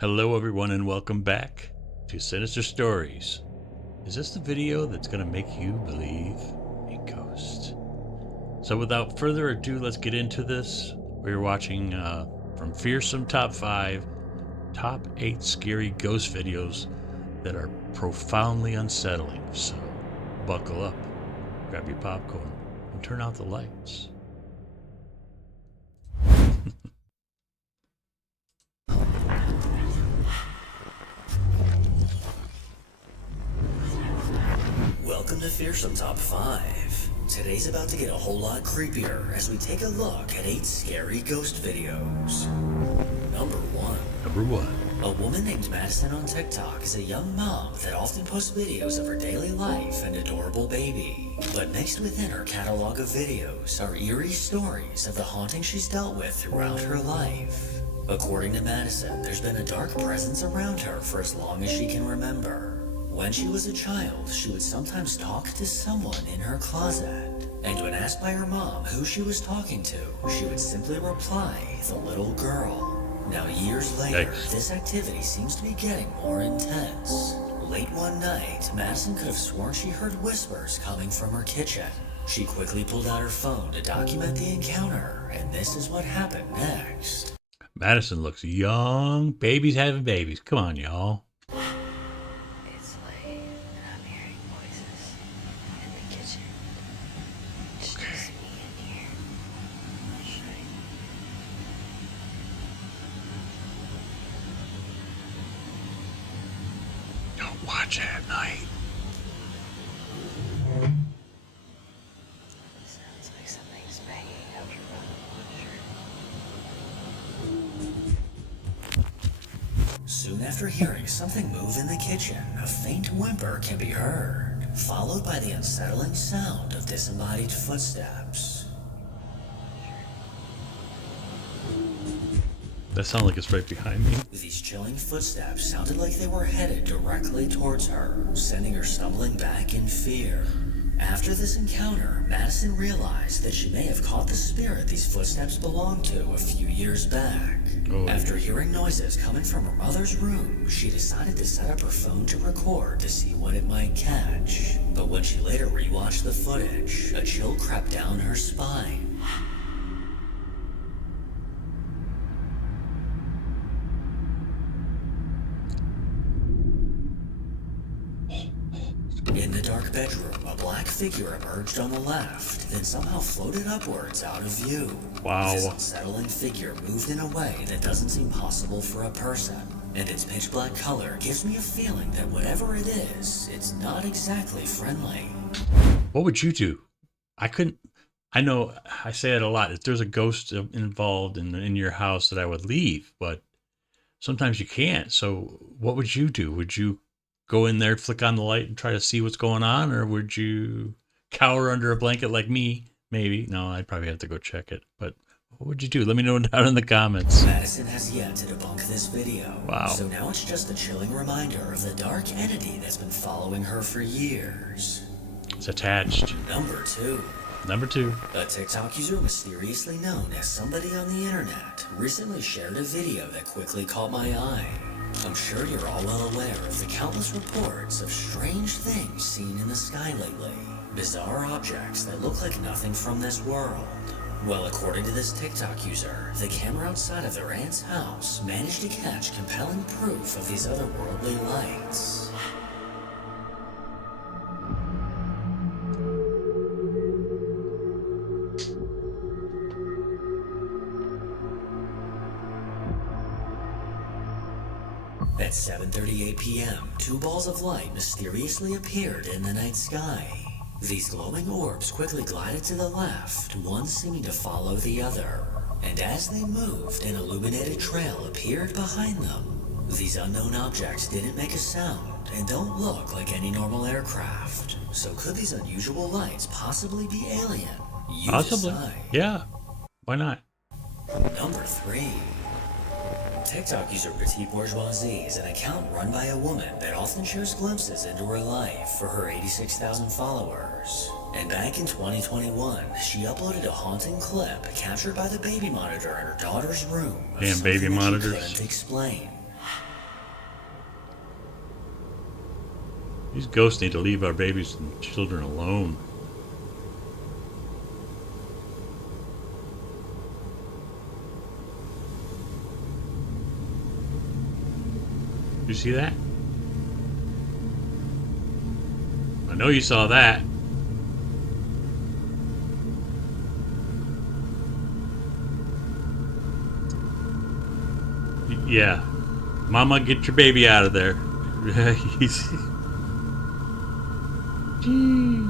Hello everyone and welcome back to Sinister Stories. Is this the video that's going to make you believe in ghosts? So without further ado, let's get into this. We're watching from Fearsome Top 5, Top 8 Scary Ghost Videos that are profoundly unsettling. So buckle up, grab your popcorn, and turn out the lights. Welcome to Fearsome Top 5. Today's about to get a whole lot creepier as we take a look at 8 scary ghost videos. Number 1. Number 1. A woman named Madison on TikTok is a young mom that often posts videos of her daily life and adorable baby. But mixed within her catalog of videos are eerie stories of the hauntings she's dealt with throughout her life. According to Madison, there's been a dark presence around her for as long as she can remember. When she was a child, she would sometimes talk to someone in her closet. And when asked by her mom who she was talking to, she would simply reply, "The little girl." Now years later, this activity seems to be getting more intense. Late one night, Madison could have sworn she heard whispers coming from her kitchen. She quickly pulled out her phone to document the encounter, and this is what happened next. Madison looks young. Babies having babies. Come on, y'all. It's late and I'm hearing voices in the kitchen. It's just me in here. Should I? Don't watch it at night. Sounds like something's banging over by the washer. Soon after hearing something move in the kitchen, a faint whimper can be heard, followed by the unsettling sound of disembodied footsteps. That sounds like it's right behind me. These chilling footsteps sounded like they were headed directly towards her, sending her stumbling back in fear. After this encounter, Madison realized that she may have caught the spirit these footsteps belonged to a few years back. After hearing noises coming from her mother's room, she decided to set up her phone to record to see what it might catch. But when she later rewatched the footage, a chill crept down her spine. In the dark bedroom, a black figure emerged on the left, then somehow floated upwards out of view. Wow. This unsettling figure moved in a way that doesn't seem possible for a person, and its pitch black color gives me a feeling that whatever it is, it's not exactly friendly. What would you do? I know I say it a lot. If there's a ghost involved in your house, that I would leave, but sometimes you can't. So what would you do? Would you go in there, flick on the light, and try to see what's going on? Or would you cower under a blanket like me? Maybe. No, I'd probably have to go check it. But what would you do? Let me know down in the comments. Madison has yet to debunk this video. Wow. So now it's just a chilling reminder of the dark entity that's been following her for years. It's attached. Number 2. Number 2. A TikTok user mysteriously known as somebody on the internet recently shared a video that quickly caught my eye. I'm sure you're all well aware of the countless reports of strange things seen in the sky lately. Bizarre objects that look like nothing from this world. Well, according to this TikTok user, the camera outside of their aunt's house managed to catch compelling proof of these otherworldly lights. At 7:38 p.m., 2 balls of light mysteriously appeared in the night sky. These glowing orbs quickly glided to the left, one seeming to follow the other. And as they moved, an illuminated trail appeared behind them. These unknown objects didn't make a sound and don't look like any normal aircraft. So could these unusual lights possibly be alien? You Possibly. decide. Yeah. Why not? Number 3. TikTok user Petite Bourgeoisie is an account run by a woman that often shares glimpses into her life for her 86,000 followers. And back in 2021, she uploaded a haunting clip captured by the baby monitor in her daughter's room. Damn baby monitors. Couldn't explain. These ghosts need to leave our babies and children alone. You see that? I know you saw that. Yeah. Mama, get your baby out of there. Gee.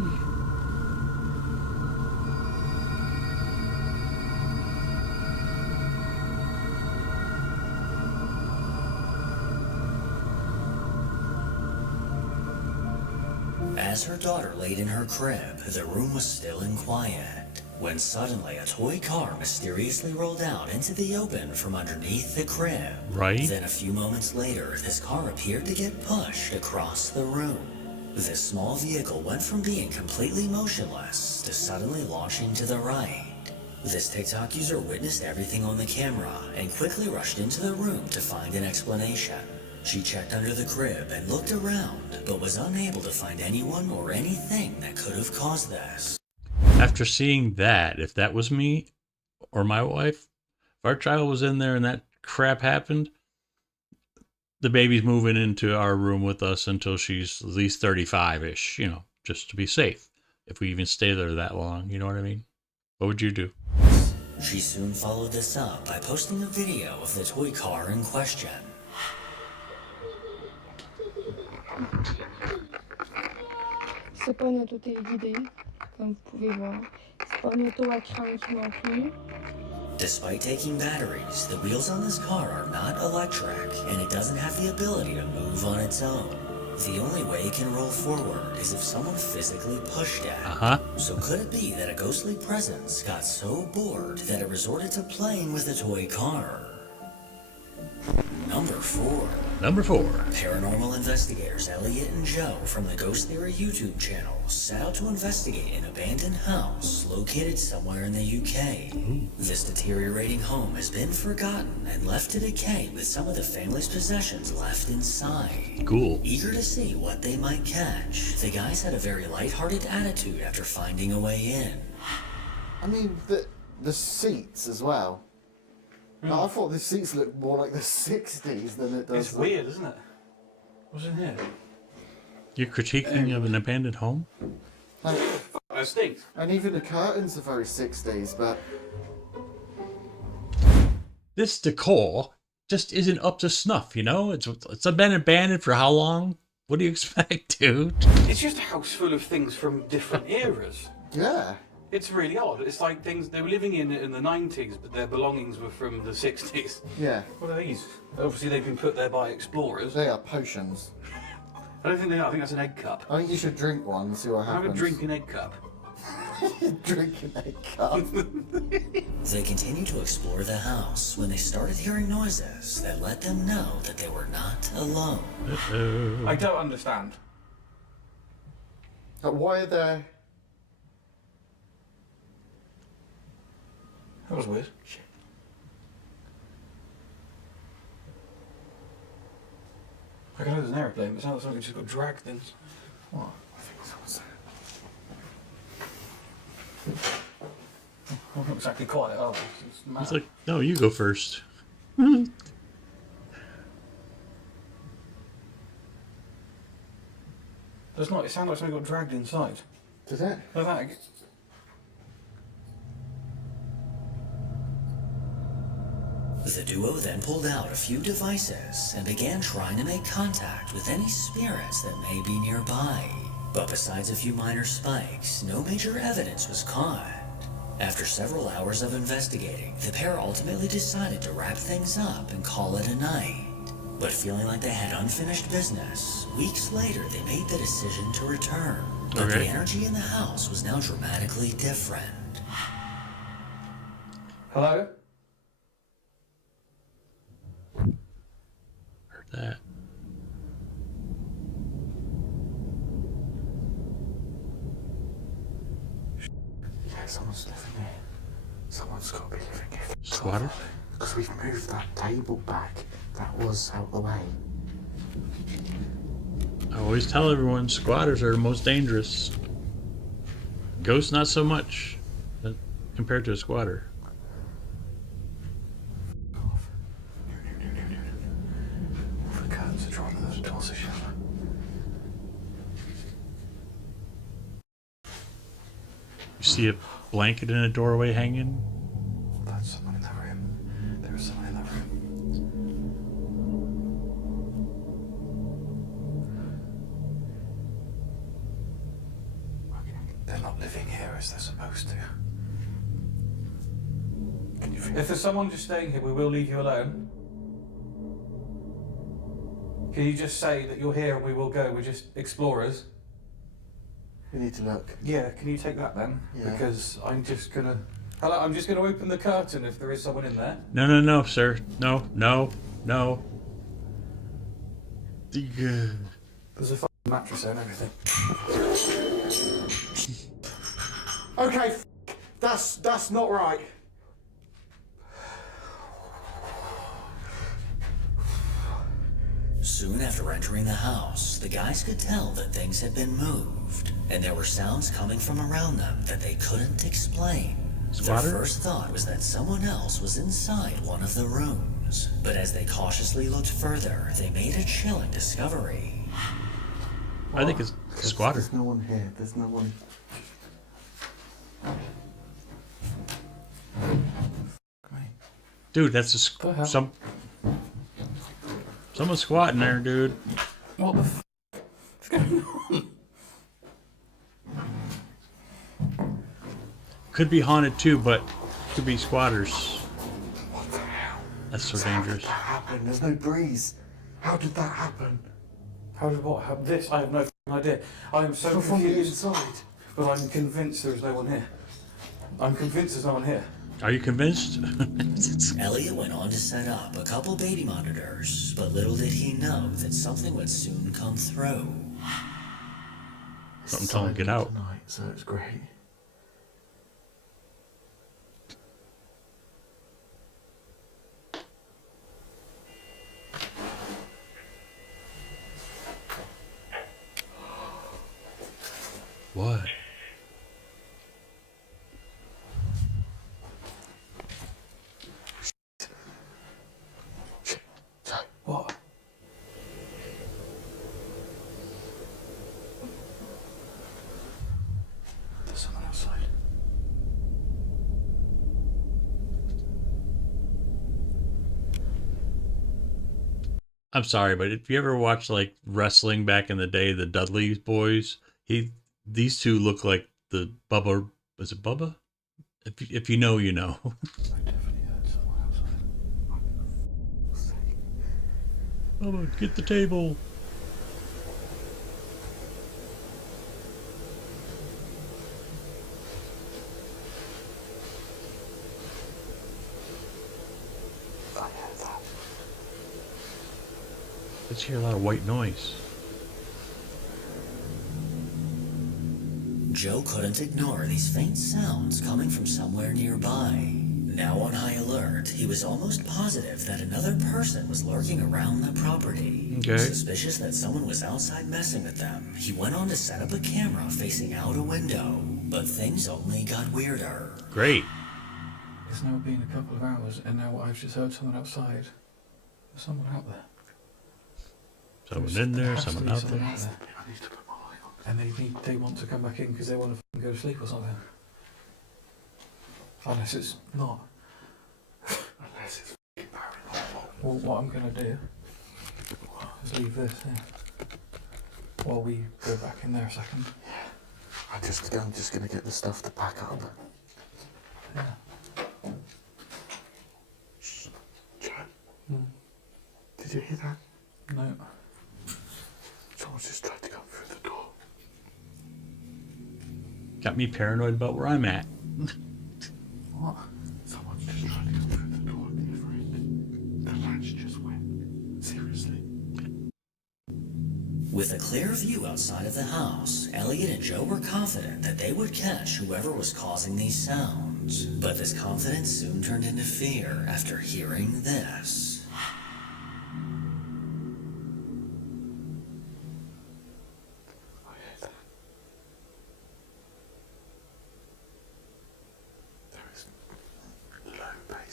As her daughter laid in her crib, the room was still and quiet, when suddenly a toy car mysteriously rolled out into the open from underneath the crib. Right? Then a few moments later, this car appeared to get pushed across the room. This small vehicle went from being completely motionless to suddenly launching to the right. This TikTok user witnessed everything on the camera and quickly rushed into the room to find an explanation. She checked under the crib and looked around, but was unable to find anyone or anything that could have caused this. After seeing that, if that was me or my wife, if our child was in there and that crap happened, the baby's moving into our room with us until she's at least 35-ish, you know, just to be safe. If we even stay there that long, you know what I mean? What would you do? She soon followed this up by posting a video of the toy car in question. C'est pas une auto téléguidée, comme vous pouvez voir. C'est pas une auto à crank non plus. Despite taking batteries, the wheels on this car are not electric, and it doesn't have the ability to move on its own. The only way it can roll forward is if someone physically pushed it. So could it be that a ghostly presence got so bored that it resorted to playing with the toy car? Number 4. Number 4. Paranormal investigators Elliot and Joe from the Ghost Theory YouTube channel set out to investigate an abandoned house located somewhere in the UK. This deteriorating home has been forgotten and left to decay with some of the family's possessions left inside. Cool. Eager to see what they might catch, the guys had a very lighthearted attitude after finding a way in. I mean, the seats as well. No, I thought the seats looked more like the 60s than it does. It's weird, isn't it? What's in here? You're critiquing of an abandoned home? Like, It stinks. and even the curtains are very 60s, but This decor just isn't up to snuff, you know? It's been abandoned for how long? What do you expect, dude? It's just a house full of things from different eras. yeah. It's really odd. It's like things they were living in the 90s, but their belongings were from the 60s. Yeah. What are these? Obviously, they've been put there by explorers. They are potions. I don't think they are. I think that's an egg cup. I think you should drink one and see what Have happens. a drinking egg cup. Drink an egg cup. They continued to explore the house when they started hearing noises that let them know that they were not alone. I don't understand. Why are there... That was weird. I can know there's an aeroplane, but it sounds like something just got dragged in. What? I think someone's there. Well, not exactly quiet, are they? It's mad. It's like, no, you go first. There's not. It sounded like something got dragged inside. Did it? Like that. The duo then pulled out a few devices and began trying to make contact with any spirits that may be nearby. But besides a few minor spikes, no major evidence was caught. After several hours of investigating, the pair ultimately decided to wrap things up and call it a night. But feeling like they had unfinished business, weeks later they made the decision to return. But the energy in the house was now dramatically different. Hello? Heard that. Yeah, someone's living here. Someone's got to be living here. Squatter? Because we've moved that table back. That was out the way. Oh, Always tell everyone squatters are the most dangerous. Ghosts, not so much compared to a squatter. The curtains are drawn and the doors are shut. You see a blanket in a doorway hanging? That's someone in that room. There is someone in that room. They're not living here as they're supposed to. Can you feel If there's someone just staying here, we will leave you alone. Can you just say that you're here and we will go? We're just explorers. We need to look. Yeah, can you take that then? Yeah. Because I'm just gonna... Hello, I'm just gonna open the curtain if there is someone in there. No, no, no, sir. No, no, no. There's a fucking mattress there and everything. Okay, that's not right. Soon after entering the house, the guys could tell that things had been moved, and there were sounds coming from around them that they couldn't explain. Squatter? Their first thought was that someone else was inside one of the rooms, but as they cautiously looked further, they made a chilling discovery. I think it's a squatter. There's no one here. There's no one. Dude, that's The hell? someone's squatting there, dude. What the f***? What's going on? Could be haunted too, but could be squatters. What the hell? That's so How dangerous. did that happen? There's no breeze. How did that happen? How did what happen? This? I have no f***ing idea. I am so You're from the confused. inside. But I'm convinced there is no one here. I'm convinced there's no one here. Are you convinced? Elliot went on to set up a couple baby monitors, but little did he know that something would soon come through. Something telling him to get out. Tonight, so it's great. What? What? There's someone outside. I'm sorry, but if you ever watched like wrestling back in the day, the Dudley boys, these two look like the Bubba. Is it Bubba? If you know, you know. I definitely heard someone outside. Bubba, get the table. I heard that. Let's hear a lot of white noise. Joe couldn't ignore these faint sounds coming from somewhere nearby. Now on high alert, he was almost positive that another person was lurking around the property. Okay. Suspicious that someone was outside messing with them, he went on to set up a camera facing out a window. But things only got weirder. Great. It's now been a couple of hours, and now I've just heard someone outside. There's someone out there. Someone in there, has to someone be out someone there. out there. I need to put my light on. And they want to come back in because they want to go to sleep or something. Unless it's not. Unless it's f***ing paranormal. Well, what I'm going to do is leave this here while we go back in there a second. I'm just gonna get the stuff to pack up. Yeah. Joe, Mm. did you hear that? No. Someone's just tried to come through the door. Got me paranoid about where I'm at. What? Someone's just trying to come through the door at the other end. The latch just went. Seriously. With a clear view outside of the house, Elliot and Joe were confident that they would catch whoever was causing these sounds. But this confidence soon turned into fear after hearing this.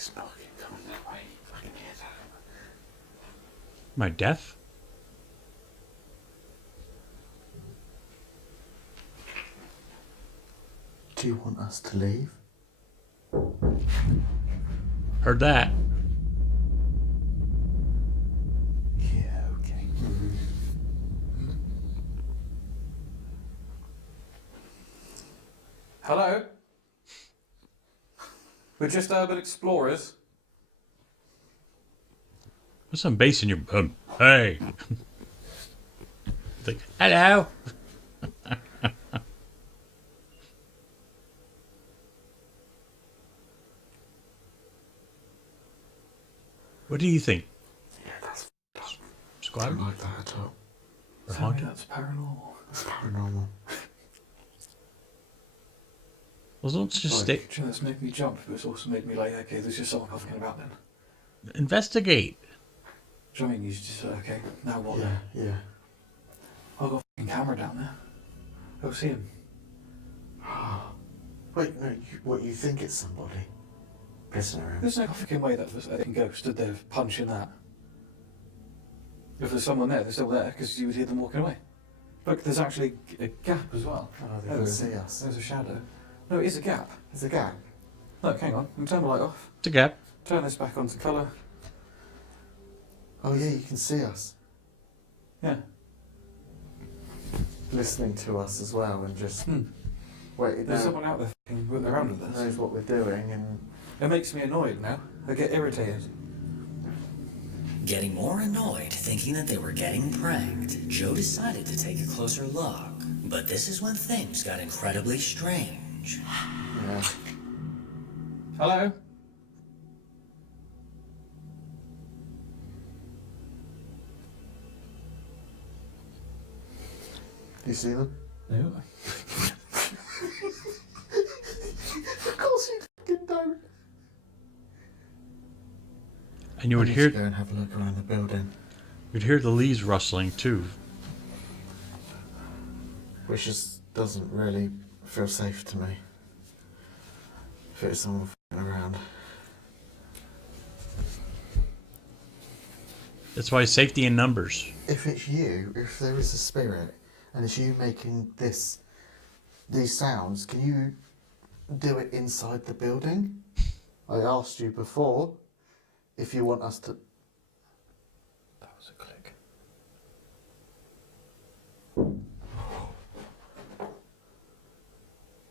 It's knocking. Come on that way. I can hear that. Am I deaf? Do you want us to leave? Heard that. Yeah, okay. Hello? We're just urban explorers. Put some bass in your hey. It's like, hello. What do you think? Yeah, that's Squad? I don't like that at all. Or Tell me haunted? that's paranormal. It's paranormal. Well, don't just stay. Do you know, that's made me jump, but it's also made me like, okay, there's just someone coughing about then. Investigate. Do you know what I mean? You just, okay, now what Yeah, then? yeah. I've got a fucking camera down there. Go see him. Wait, no, you think it's somebody pissing around? There's no fucking way that a fucking ghost stood there punching that. If there's someone there, they're still there, because you would hear them walking away. Look, there's actually a gap as well. Oh, they can see us. There's a shadow. No, it is a gap. There's a gap. Look, hang on. Let me turn the light off. It's a gap. Turn this back onto colour. Oh yeah, you can see us. Yeah. Listening to us as well and just wait. There's someone out there fucking around with us. knows what we're doing and It makes me annoyed now. I get irritated. Getting more annoyed, thinking that they were getting pranked, Joe decided to take a closer look. But this is when things got incredibly strange. yeah. Hello? Do you see them? No. Of course you fucking don't. And you would I need hear to go and have a look around the building, you'd hear the leaves rustling too. which just doesn't really feel safe to me. If it's someone fucking around. That's why safety in numbers. If it's you, if there is a spirit, and it's you making these sounds, can you do it inside the building? I asked you before if you want us to. That was a click.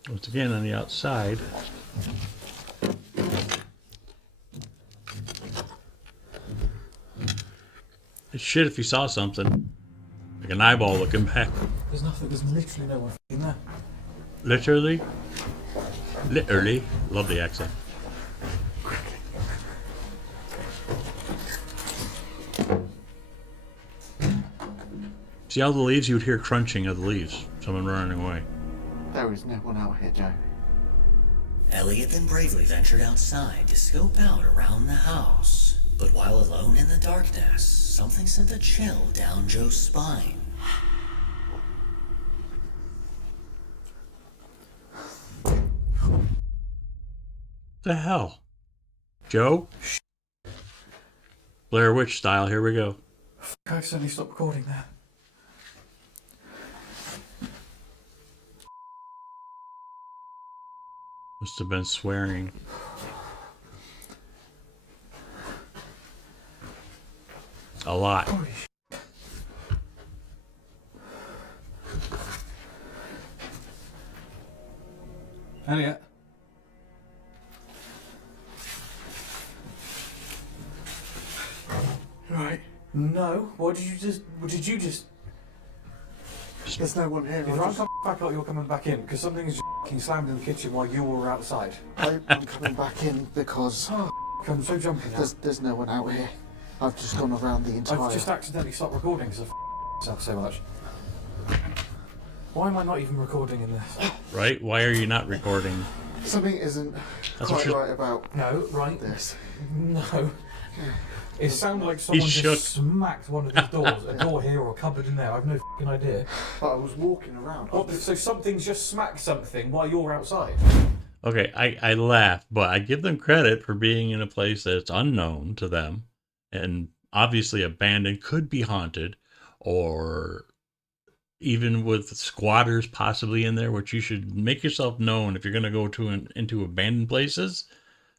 Once again on the outside. It's shit if you saw something. Like an eyeball looking back. There's nothing, there's literally no one in there. Literally. Literally. Love the accent. See all the leaves? You would hear crunching of the leaves. Someone running away. There is no one out here, Joe. Elliot then bravely ventured outside to scope out around the house. But while alone in the darkness, something sent a chill down Joe's spine. The hell? Joe? Blair Witch style, here we go. I accidentally stopped recording there. Must have been swearing. A lot. Holy shit. Elliot. Right. No. What did you just? There's no one here. If I come back out, you're coming back in because something is fucking slammed in the kitchen while you were outside. I'm coming back in because I'm so jumpy now. there's no one out here. I've just gone around the entire. I've just accidentally stopped recording because I myself so much. Why am I not even recording in this? Right? Why are you not recording? Something isn't That's quite what right about No, right? this. No. It sounded like someone shook. just smacked one of these doors. A door here or a cupboard in there. I've no fucking idea. But I was walking around. What, so something just smacked something while you're outside? Okay, I laugh, but I give them credit for being in a place that's unknown to them and obviously abandoned, could be haunted, or even with squatters possibly in there, which you should make yourself known if you're going to go into abandoned places.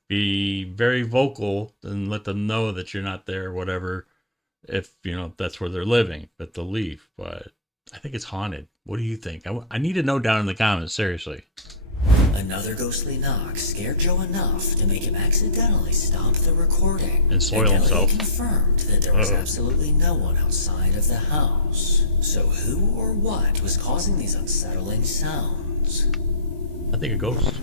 Be very vocal and let them know that you're not there, whatever, if that's where they're living, but they'll leave. But I think it's haunted. What do you think? I need to know down in the comments, seriously. Another ghostly knock scared Joe enough to make him accidentally stop the recording. And soil himself. Elliot confirmed that there was absolutely no one outside of the house. So who or what was causing these unsettling sounds? I think a ghost.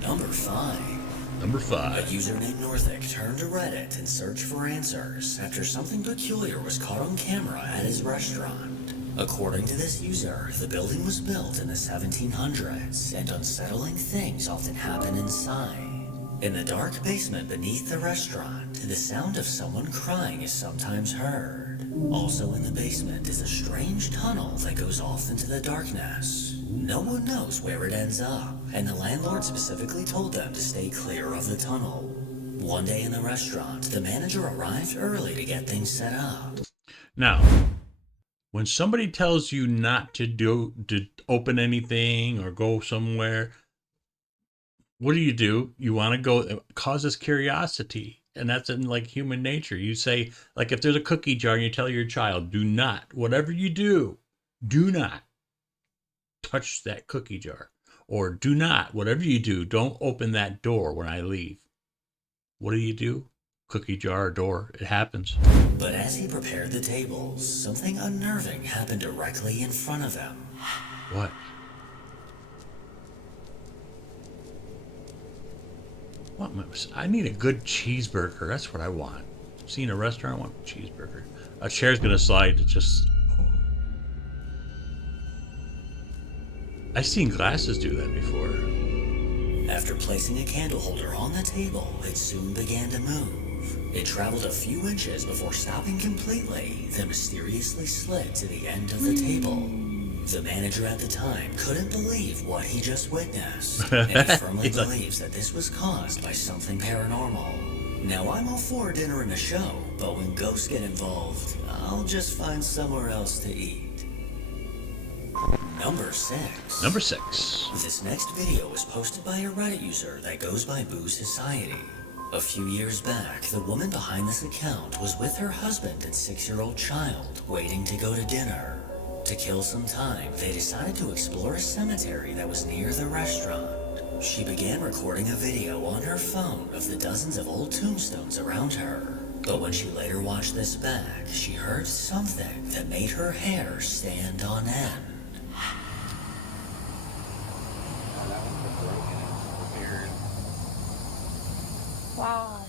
Number 5. Number A 5. user named Northic turned to Reddit in search for answers after something peculiar was caught on camera at his restaurant. According to this user, the building was built in the 1700s, and unsettling things often happen inside. In the dark basement beneath the restaurant, the sound of someone crying is sometimes heard. Also in the basement is a strange tunnel that goes off into the darkness. No one knows where it ends up, and the landlord specifically told them to stay clear of the tunnel. One day in the restaurant, the manager arrived early to get things set up. Now, when somebody tells you not to open anything or go somewhere, what do? You want to go, it causes curiosity. And that's in like human nature. You say, like if there's a cookie jar and you tell your child, do not, whatever you do not touch that cookie jar. Or do not, whatever you do, don't open that door when I leave. What do? Cookie jar, door, it happens. But as he prepared the tables, something unnerving happened directly in front of him. What? I need a good cheeseburger. That's what I want. Seeing a restaurant, I want a cheeseburger. A chair's gonna slide. It just. I've seen glasses do that before. After placing a candle holder on the table, it soon began to move. It traveled a few inches before stopping completely, then mysteriously slid to the end of the table. The manager at the time couldn't believe what he just witnessed, and he firmly believes that this was caused by something paranormal. Now, I'm all for dinner and a show, but when ghosts get involved, I'll just find somewhere else to eat. Number 6. Number 6. This next video was posted by a Reddit user that goes by Boo Society. A few years back, the woman behind this account was with her husband and 6-year-old child, waiting to go to dinner. To kill some time, they decided to explore a cemetery that was near the restaurant. She began recording a video on her phone of the dozens of old tombstones around her. But when she later watched this back, she heard something that made her hair stand on end. Wow.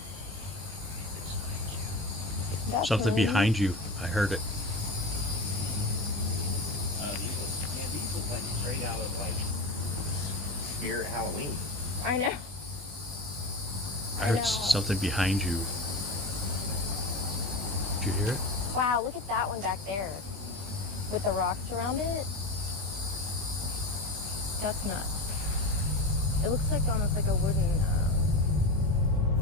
That's Something weird. behind you. I heard it. These look like straight out of like Spirit Halloween. I know. I heard know. something behind you. Did you hear it? Wow, look at that one back there. With the rocks around it. That's nuts. It looks like almost like a wooden,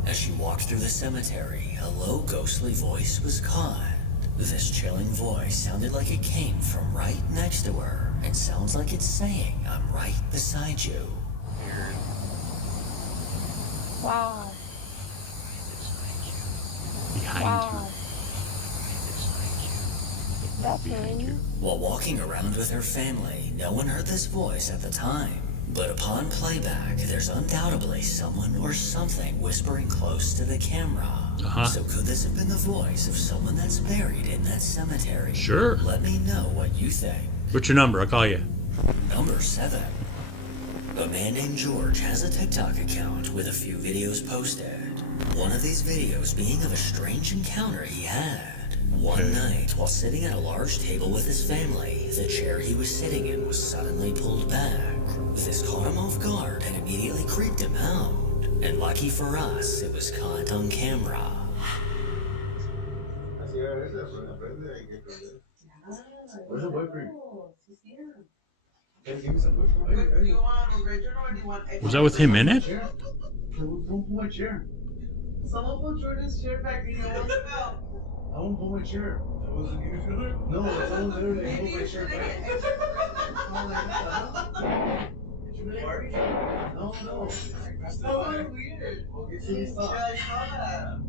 As she walked through the cemetery, a low ghostly voice was caught. This chilling voice sounded like it came from right next to her, and sounds like it's saying, "I'm right beside you." wow. Behind Wow. That's Behind you. weird. While walking around with her family, no one heard this voice at the time. But upon playback, there's undoubtedly someone or something whispering close to the camera. So could this have been the voice of someone that's buried in that cemetery? Sure. Let me know what you think. What's your number? I'll call you. Number 7. A man named George has a TikTok account with a few videos posted. One of these videos being of a strange encounter he had. One night, while sitting at a large table with his family, the chair he was sitting in was suddenly pulled back. This caught him off guard and immediately creeped him out. And lucky for us, it was caught on camera. Was that with him in it? Don't pull my chair. Someone put Jordan's chair back in your own belt. I won't pull my chair. I wasn't gonna do it. No, someone literally pulled my chair back. No. So weird.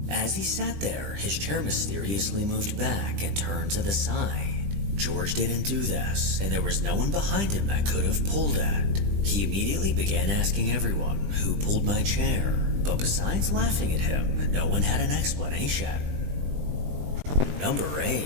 As he sat there, his chair mysteriously moved back and turned to the side. George didn't do this, and there was no one behind him that could have pulled it. He immediately began asking everyone who pulled my chair, but besides laughing at him, no one had an explanation. Number 8.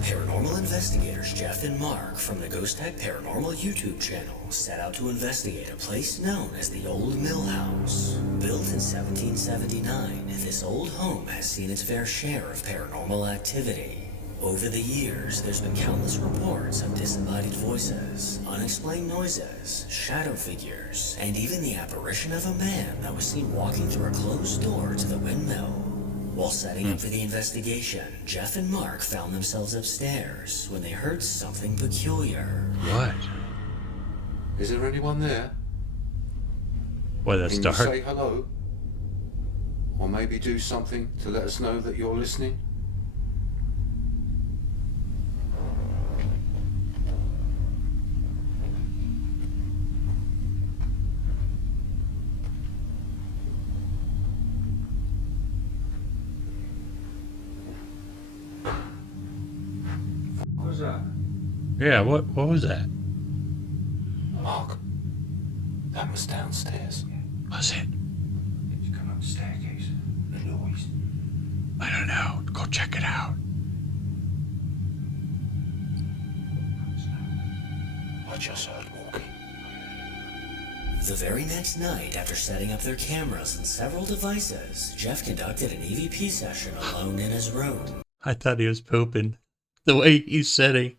Paranormal investigators Jeff and Mark from the Ghost Tech Paranormal YouTube channel set out to investigate a place known as the Old Mill House. Built in 1779, this old home has seen its fair share of paranormal activity. Over the years, there's been countless reports of disembodied voices, unexplained noises, shadow figures, and even the apparition of a man that was seen walking through a closed door to the windmill. While setting up for the investigation, Jeff and Mark found themselves upstairs when they heard something peculiar. What? Is there anyone there? Boy, that's Can dark. you say hello? Or maybe do something to let us know that you're listening? What was that? Yeah, what was that? Mark, that was downstairs. Was it? Did you come up the staircase? The noise. I don't know. Go check it out. I just heard walking. The very next night, after setting up their cameras and several devices, Jeff conducted an EVP session alone in his room. I thought he was pooping. The way he's sitting.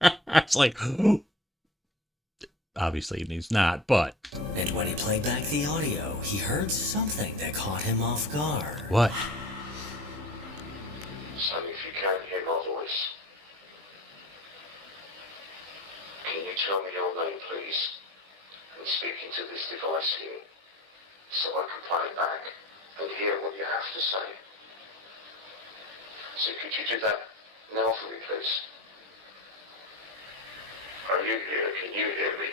It's like, obviously he's not, but. And when he played back the audio, he heard something that caught him off guard. What? Son, if you can't hear my voice, can you tell me your name, please? And speak into this device here, so I can play it back and hear what you have to say. So could you do that now for me, please? Are you here? Can you hear me?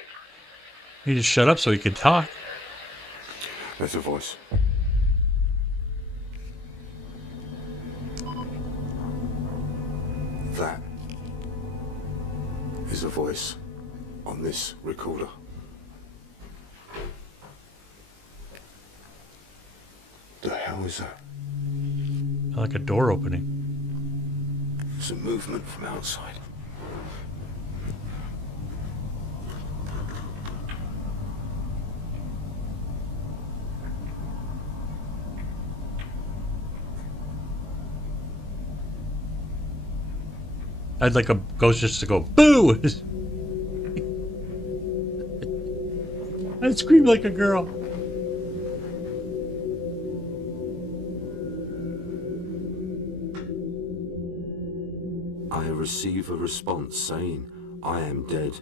He just shut up so he could talk. There's a voice. That is a voice on this recorder. The hell is that? Like a door opening. Some movement from outside. I'd like a ghost just to go, boo! I'd scream like a girl. I receive a response saying, I am dead.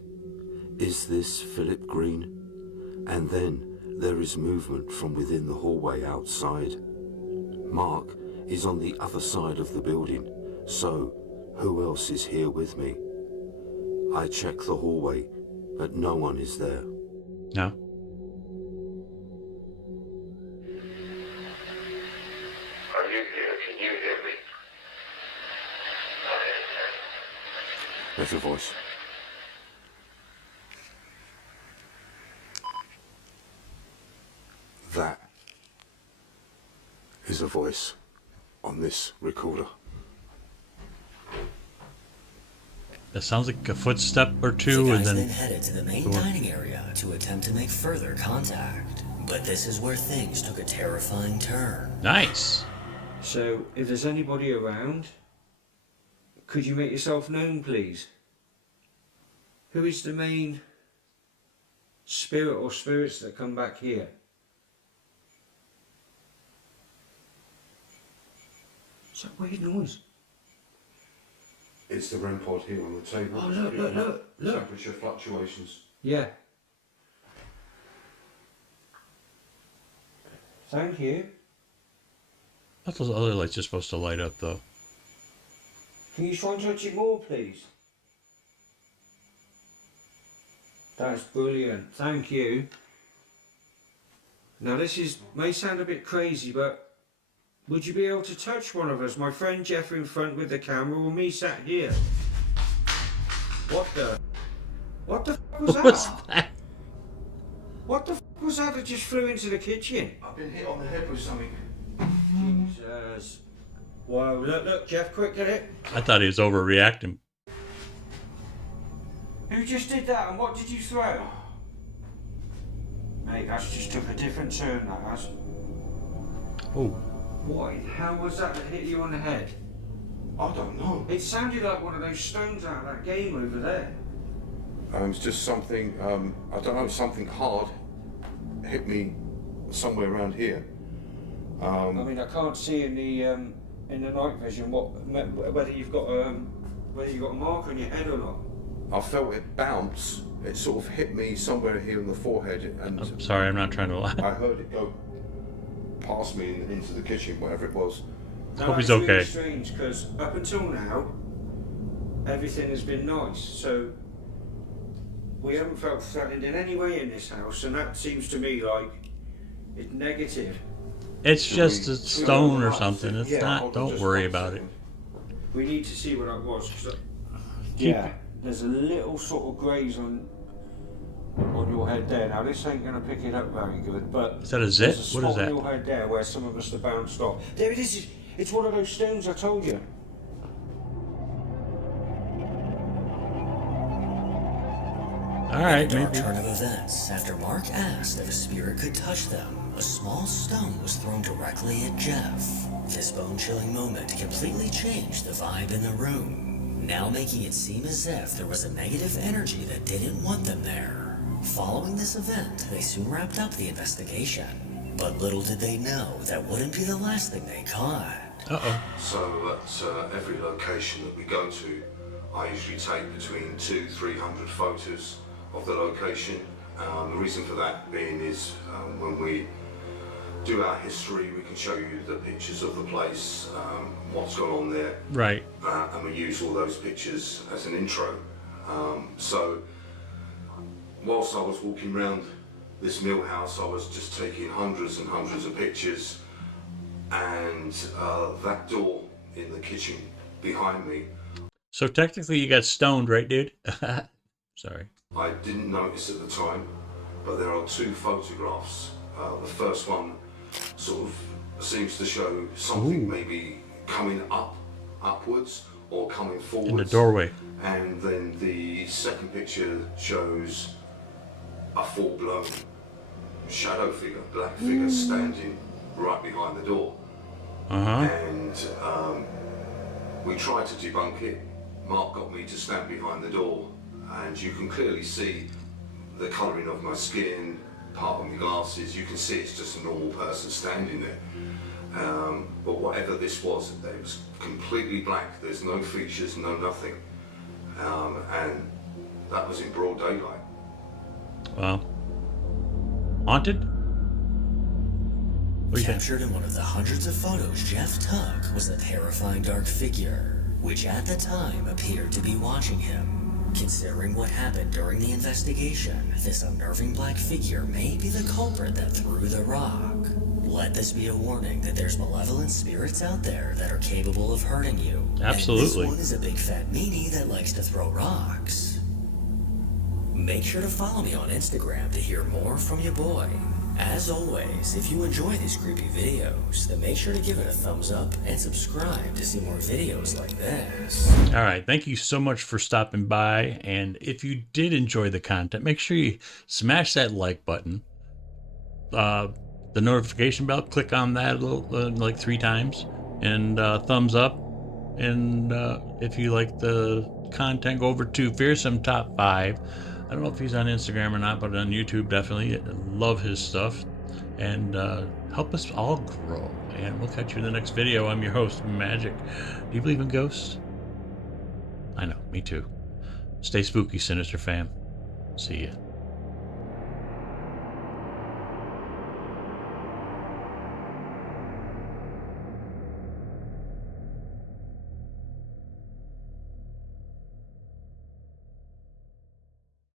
Is this Philip Green? And then there is movement from within the hallway outside. Mark is on the other side of the building, so who else is here with me? I check the hallway, but no one is there. No. Are you here? Can you hear me? There's a voice. That is a voice on this recorder. That sounds like a footstep or The two, and guys then then headed to the main dining area to attempt to make further contact. But this is where things took a terrifying turn. nice. So, if there's anybody around, could you make yourself known, please? Who is the main spirit or spirits that come back here? It's that weird noise. It's the REM pod here on the table. Oh, look. Temperature fluctuations. Yeah. Thank you. I thought those other lights are supposed to light up, though. Can you try and touch it more, please? That's brilliant. Thank you. Now this may sound a bit crazy, but would you be able to touch one of us? My friend Jeff in front with the camera, or me sat here? What the fuck was that? What's that? What the fuck was that just flew into the kitchen? I've been hit on the head with something. Jesus. Whoa, look, Jeff, quick, get it. I thought he was overreacting. Who just did that and what did you throw? Mate, that's just took a different turn, that has. Oh. What the hell was that hit you on the head? I don't know. It sounded like one of those stones out of that game over there. It's just something, I don't know, something hard hit me somewhere around here. I mean, I can't see in the night vision whether you've got a mark on your head or not. I felt it bounce. It sort of hit me somewhere here in the forehead, and I'm sorry, I'm not trying to lie. I heard it go past me into the kitchen, whatever it was. Hope he's it's okay. really strange because up until now, everything has been nice. So we haven't felt threatened in any way in this house, and that seems to me like it's negative. It's just a stone or something. It's Yeah, not. Don't worry about it. We need to see what that was. Yeah, there's a little sort of graze on your head there. Now this ain't gonna pick it up very good, but Is that a zit? there's a What spot is on that? your head there where some of us have bounced off. There it is. It's one of those stones I told you. All right, In a dark maybe. turn of events, after Mark asked if a spirit could touch them, a small stone was thrown directly at Jeff. This bone-chilling moment completely changed the vibe in the room, now making it seem as if there was a negative energy that didn't want them there. Following this event, they soon wrapped up the investigation. But little did they know that wouldn't be the last thing they caught. Uh-oh. So at every location that we go to, I usually take between 200-300 photos of the location. The reason for that being is when we do our history, we can show you the pictures of the place, what's gone on there, Right. and we use all those pictures as an intro. So whilst I was walking around this mill house, I was just taking hundreds and hundreds of pictures, and that door in the kitchen behind me, So technically you got stoned, right, dude? Sorry. I didn't notice at the time, but there are two photographs. The first one sort of seems to show something maybe coming upwards, or coming forwards. In the doorway. And then the second picture shows a full-blown shadow figure, black figure, standing right behind the door. Uh-huh. And we tried to debunk it. Mark got me to stand behind the door, and you can clearly see the colouring of my skin, part of my glasses. You can see it's just a normal person standing there. But whatever this was, it was completely black. There's no features, no nothing. And that was in broad daylight. Well. Haunted? What do you think? Captured in one of the hundreds of photos Jeff took was a terrifying dark figure, which at the time appeared to be watching him. Considering what happened during the investigation, this unnerving black figure may be the culprit that threw the rock. Let this be a warning that there's malevolent spirits out there that are capable of hurting you. Absolutely. And this one is a big fat meanie that likes to throw rocks. Make sure to follow me on Instagram to hear more from your boy. As always, if you enjoy these creepy videos, then make sure to give it a thumbs up and subscribe to see more videos like this. All right. Thank you so much for stopping by. And if you did enjoy the content, make sure you smash that like button. The notification bell, click on that like 3 times. And thumbs up. And if you like the content, go over to Fearsome Top 5. I don't know if he's on Instagram or not, but on YouTube, definitely. Love his stuff. And help us all grow. And we'll catch you in the next video. I'm your host, Magic. Do you believe in ghosts? I know, me too. Stay spooky, Sinister Fam. See ya.